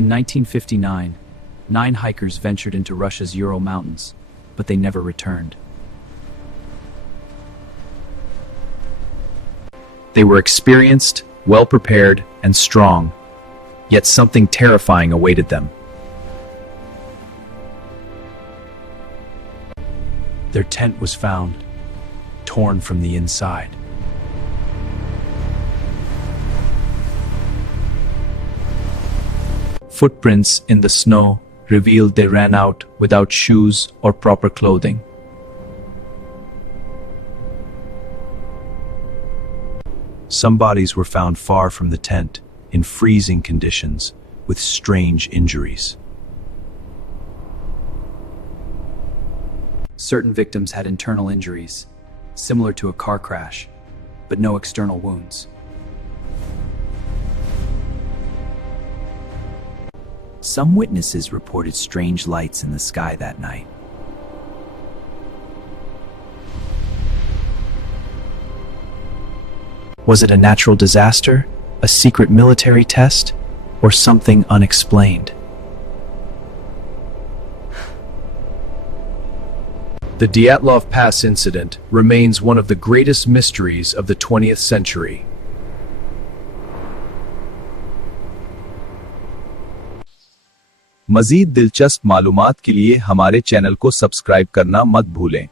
In 1959, 9 hikers ventured into Russia's Ural Mountains, but they never returned. They were experienced, well-prepared, and strong, yet something terrifying awaited them. Their tent was found, torn from the inside. Footprints in the snow revealed they ran out without shoes or proper clothing. Some bodies were found far from the tent, in freezing conditions, with strange injuries. Certain victims had internal injuries, similar to a car crash, but no external wounds. Some witnesses reported strange lights in the sky that night. Was it a natural disaster, a secret military test, or something unexplained? The Dyatlov Pass Incident remains one of the greatest mysteries of the 20th century. मज़ीद दिलचस्प मालूमात के लिए हमारे channel को subscribe करना मत भूलें।